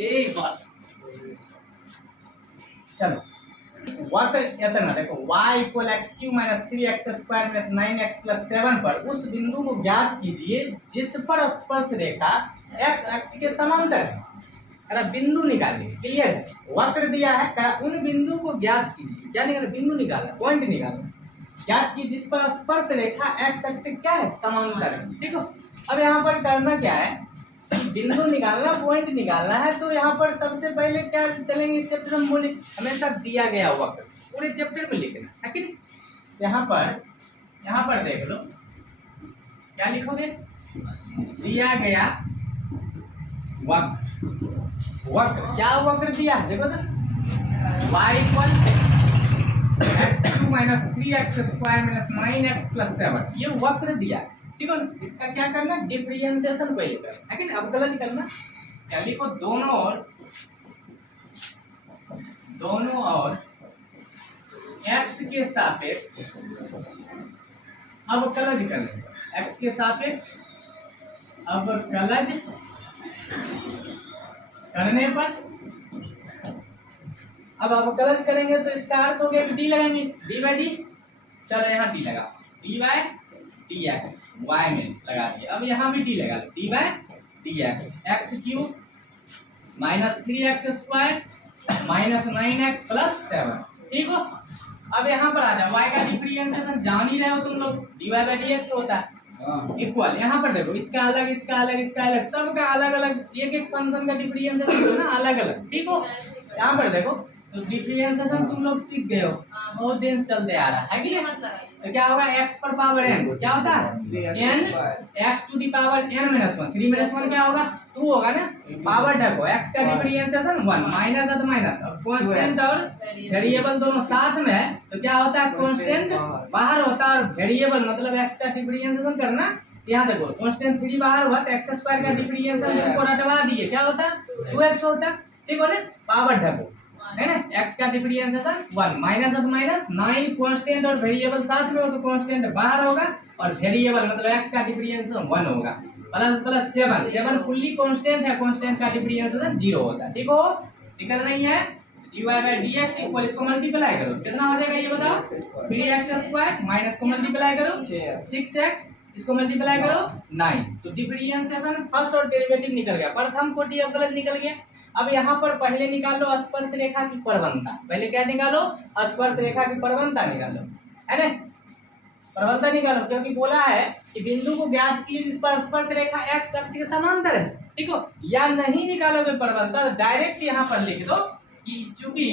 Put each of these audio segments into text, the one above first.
एक बार चलो वक्र इतना देखो y equal x Q minus 3x square minus 9x plus 7 पर उस बिंदु को ज्ञात कीजिए जिस पर स्पर्श रेखा x अक्ष के समांतर है। अरे बिंदु निकालिए, क्लियर है। वक्र दिया है, कहा उन बिंदु को ज्ञात कीजिए, क्या निकाला, बिंदु निकालना, पॉइंट निकालना, ज्ञात की जिस पर स्पर्श रेखा x अक्ष से क्या है, समांतर है। ठीक है, अब यहाँ पर करना क्या है, बिंदु निकालना, पॉइंट निकालना है। तो यहाँ पर सबसे पहले क्या चलेंगे, इस चैप्टर में बोले हमेशा दिया गया वक्र पूरे चैप्टर में लिखना है कि नहीं। यहाँ पर देख लो क्या लिखोगे, दिया गया वक्र क्या वक्र दिया है, देखो तो y equal x Q minus 3x square minus 9x plus 7 ये वक्र दिया है। ठीक है, इसका क्या करना, डिफरेंशिएशन पहले करना, लेकिन अब गलत करना, क्या लिखो, दोनों और x के सापेक्ष, अब कलज करने, x के सापेक्ष अब कलज करने पर, अब आप कलज करेंगे तो इसका अर्थ हो गया डी लगाएंगे, डी बाई डी, चलो यहाँ डी लगा, d by d x y में लगा दिए। अब यहाँ भी डी लगा लो, d by d x cube minus 3x square minus 9x plus 7। ठीक हो, अब यहाँ पर आ जाओ, y का डिफरेंशिएशन जान ही रहे हो तुम लोग, d y by d x होता है इक्वल, यहाँ पर देखो इसका अलग इसका अलग इसका अलग, सबका अलग अलग एक एक फंक्शन का डिफरेंशिएशन है ना अलग अलग। ठीक हो, यहाँ पर देखो तो डिफरेंशिएशन तुम लोग सीख गए हो, बहुत दिन से चलते आ रहा है कि नहीं। तो क्या होगा, x पर पावर n क्या होता है, n x to the power n minus 1, 3 minus 1 क्या होगा 2 होगा ना, पावर ढको x का डिफरेंशिएशन 1 माइनस है तो माइनस, अब कांस्टेंट और वेरिएबल दोनों साथ में है तो क्या होता है, कांस्टेंट बाहर होता है और वेरिएबल मतलब x का डिफरेंशिएशन करना, यहाँ देखो कांस्टेंट 3 बाहर हुआ तो x स्क्वायर का डिफरेंशिएशन को रटवा दिए, क्या होता है 2x होता है। ठीक हो ना, पावर ढको है ना, x का डिफरेंशिएशन 1 माइनस है तो माइनस, 9 कांस्टेंट और वेरिएबल साथ में हो तो कांस्टेंट बाहर होगा और वेरिएबल मतलब x का डिफरेंशिएशन 1 होगा, प्लस प्लस 7 फुल्ली कांस्टेंट है, कांस्टेंट का डिफरेंशिएशन 0 होता है। ठीक हो, दिक्कत नहीं है, dy बाई dx इक्वल इसको मल्टीप्लाई करो, कितना हो जाएगा ये बताओ, 3x स्क्वायर माइनस को मल्टीप्लाई करो 6x, इसको मल्टीप्लाई करो 9, तो डिफरेंशिएशन फर्स्ट और डेरिवेटिव निकल गया, प्रथम कोटि अवकलज निकल गया। अब यहाँ पर पहले निकालो स्पर्श रेखा की प्रवणता, पहले क्या निकालो, स्पर्श रेखा की प्रवणता निकालो, है ना, प्रवणता निकालो, क्योंकि बोला है कि बिंदु को ज्ञात कीजिए जिस पर स्पर्श रेखा x अक्ष के समांतर है। ठीक हो, या नहीं निकालोगे प्रवणता तो डायरेक्ट यहाँ पर लिख दो कि चूंकि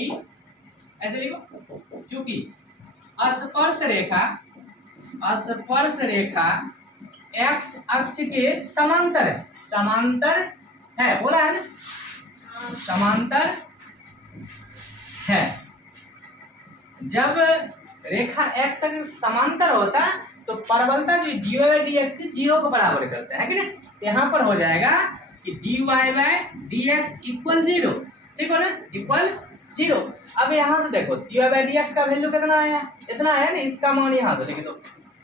ऐसे लिखो, चूंकि स्पर्श रेखा x अक्ष के समांतर है, समांतर है, बोला है ना, समांतर है। जब रेखा x तक समांतर होता है तो परवलता जो dy बाई dx की 0 को बराबर करता है कि नहीं, यहाँ पर हो जाएगा कि dy बाई dx इक्वल 0। ठीक हो ना, इक्वल 0। अब यहाँ से देखो dy बाई dx का वैल्यू कितना आया, इतना है ना, इसका मान यहाँ तो लिख दो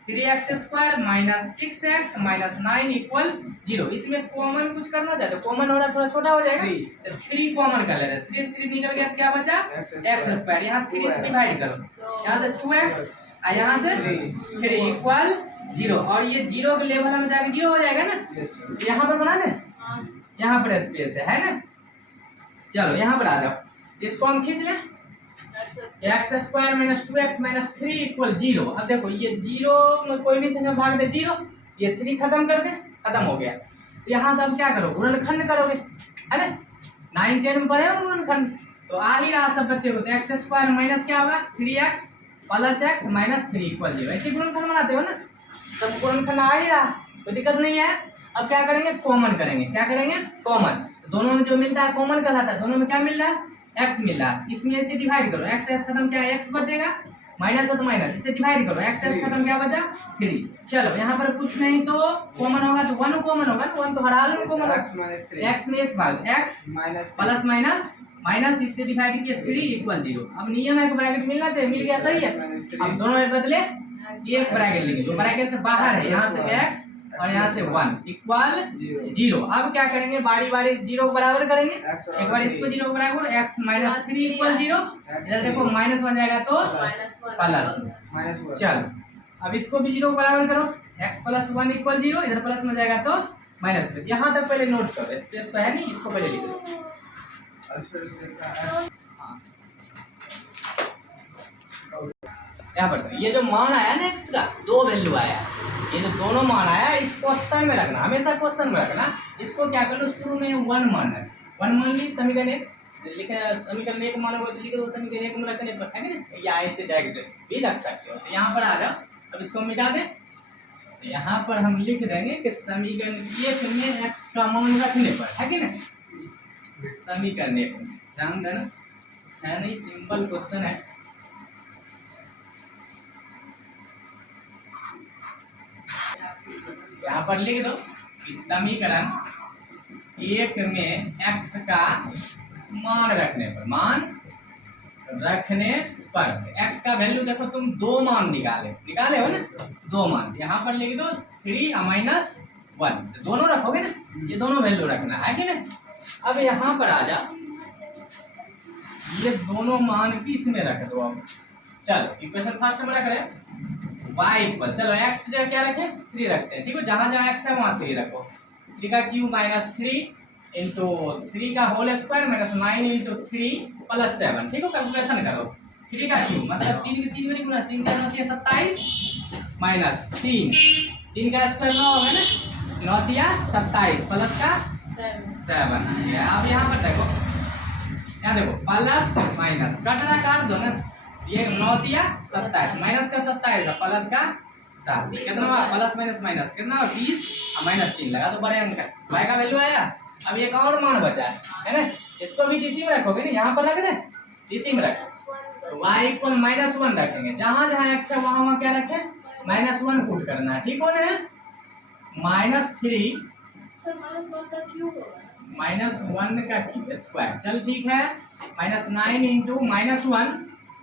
3x square minus 6x minus 9 equal 0। इसमें कॉमन कुछ करना चाहते हो, कॉमन हो रहा थोड़ा छोटा हो जाएगा, 3 कॉमन कर लेते हैं, 3 निकल गया, क्या बचा x स्क्वायर, यहाँ 3 से डिवाइड करो, यहाँ से 2x और यहाँ से 3 इक्वल 0, और ये 0 के लेवल में जाके 0 हो जाएगा ना, यहाँ पर बना दे, यहाँ पर स्पेस है ना। चलो यहाँ पर आ जाओ, इसको हम खींच लें, x square minus 2x minus 3 equal 0। अब देखो ये 0 में कोई भी संख्या भाग दे 0, ये 3 खत्म कर दे, खत्म हो गया। यहाँ से अब क्या करो, गुणनखंड करोगे, है ना, 9 10 में पढ़े गुणनखंड, तो आ ही रहा सब बच्चे को, तो एक्स स्क्वायर माइनस क्या होगा 3x plus x minus 3 equal 0, ऐसे गुणनखंड बनाते हो ना, सब गुणनखंड आ ही रहा, कोई दिक्कत नहीं है। अब क्या करेंगे, कॉमन करेंगे, क्या करेंगे, कॉमन, दोनों में जो मिलता है कॉमन कहलाता है, दोनों में क्या मिल रहा है, x मिल रहा है, इसमें इसे डिवाइड करो, x खत्म, क्या है x बचेगा, माइनस है तो माइनस, इसे डिवाइड करो, x खत्म, क्या बचा 3। चलो यहाँ पर कुछ नहीं तो कॉमन होगा तो 1 कॉमन होगा, 1 तो हर हाल में कॉमन होगा, x में x भाग x प्लस माइनस माइनस, इससे डिवाइड किया 3 इक्वल 0। अब नियम है कि ब्रैकेट मिलना चाहिए, मिल गया, सही है। अब दोनों बदले एक ब्रैकेट लेंगे, जो ब्रैकेट से बाहर है, यहाँ से x और यहाँ से 1 इक्वल 0। अब क्या करेंगे, बारी बारी 0 को बराबर करेंगे। एक बार इसको 0 को बराबर, x माइनस 3 इक्वल 0। इधर देखो माइनस बन जाएगा तो प्लस। चल अब इसको भी 0 को बराबर करो, x प्लस 1 इक्वल 0। इधर प्लस में जाएगा तो माइनस में। यहाँ तक पहले नोट करो, स्पेस तो है नहीं, इसको पहले लिख लो। यहाँ पर ये जो मान आया ना x का, दो वैल्यू आया, ये जो दोनों मान आया इसको क्वेश्चन में रखना, हमेशा क्वेश्चन में रखना। इसको क्या कर लो, शुरू में 1 मान है, 1 मान ली, समीकरण 1 लिखे, समीकरण 1 मान होगा तो लिख दो, समीकरण 1 में रखने पर है ना, या ऐसे डायरेक्ट भी रख सकते हो। तो यहाँ पर आ जाओ, अब इसको मिटा दे। तो यहाँ पर हम लिख देंगे कि समीकरण 1 में x का मान रखने पर, है कि ना, समीकरण 1 में ध्यान देना है, नहीं सिंपल क्वेश्चन है। यहाँ पर लिख दो कि समीकरण 1 में x का मान रखने पर x का वैल्यू देखो, तुम 2 मान निकाले हो ना, 2 मान। यहाँ पर लिख दो 3 माइनस 1, दोनों रखोगे ना, ये दोनों वैल्यू रखना है कि ना। अब यहाँ पर आ जा, ये दोनों मान की इसमें रख दो। अब चलो इक्वेशन फर्स्ट में रख रहे y इक्वल, चलो x की जगह क्या रखें, 3 रखते हैं, ठीक है। जहाँ जहाँ x है वहाँ 3 रखो। 3 का क्यूब माइनस 3 इंटू 3 का whole square minus 9 into 3 plus 7, ठीक है। कैलकुलेशन करो, 3 का क्यूब मतलब 3 की 3 बड़ी गुना 3 का 9 तिया 27 माइनस 3 का स्क्वायर 9 है ना, 9 तिया 27 प्लस का 7। अब यहाँ पर देखो, यहाँ देखो प्लस माइनस कटरा काट दो ना, ये 9 तिया 27 माइनस का 27 प्लस का 7, कितना हुआ, प्लस माइनस माइनस कितना हुआ 20 और माइनस 3 लगा तो बड़े अंक का y का वैल्यू आया। अब एक और मान बचा है ना, इसको भी इसी में रखोगे ना, यहाँ पर रख दे, इसी में रख, y इक्वल माइनस 1 रखेंगे। जहाँ जहाँ x है वहाँ वहाँ क्या रखें, माइनस 1 पुट करना है, ठीक हो ना। माइनस 3 माइनस 1 का क्यूब स्क्वायर, चल ठीक है, माइनस 9 इंटू माइनस 1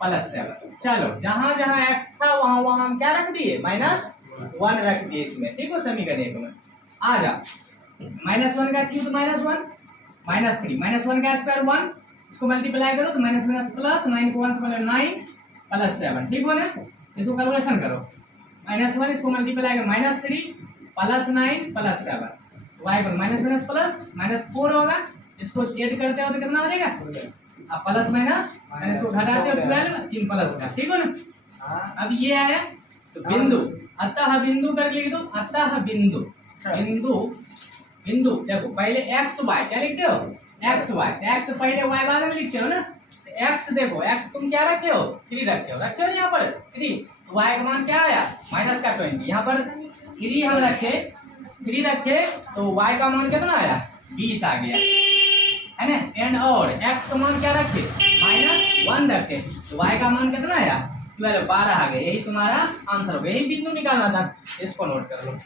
प्लस 7। चलो जहाँ जहाँ x था वहाँ वहाँ हम क्या रख दिए, माइनस 1 रख दिए इसमें, ठीक है। समीकरण 1 में आ जा, माइनस 1 का क्यूब माइनस 1 माइनस 3 माइनस 1 का स्क्वायर 1, इसको मल्टीप्लाई करो तो माइनस माइनस प्लस, 9 को 1 से मतलब 9 प्लस 7, ठीक हो ना। इसको कैलकुलेशन करो, माइनस 1 इसको मल्टीप्लाई करो माइनस 3 प्लस 9 प्लस 7, y पर माइनस माइनस प्लस माइनस 4 होगा, इसको ऐड करते हो तो कितना हो जाएगा, अब प्लस माइनस माइनस को घटाते हो 12 3 प्लस का, ठीक हो ना। अब ये आया तो बिंदु, अतः बिंदु कर लिख दो, अतः बिंदु बिंदु देखो पहले x y क्या लिखते हो, x y, x पहले y बाद में लिखते हो ना। तो x देखो, x तुम क्या रखे हो, 3 रखे हो यहाँ पर 3, तो y का मान क्या आया माइनस का 20, यहाँ पर 3 हम रखे, 3 रखे तो y का मान कितना आया 20 आ गया, है ना। एंड और x का मान क्या रखे, माइनस 1 रखे, तो y का मान कितना आया 12 आ गया। यही तुम्हारा आंसर होगा, यही बिंदु निकालना था, इसको नोट कर लो।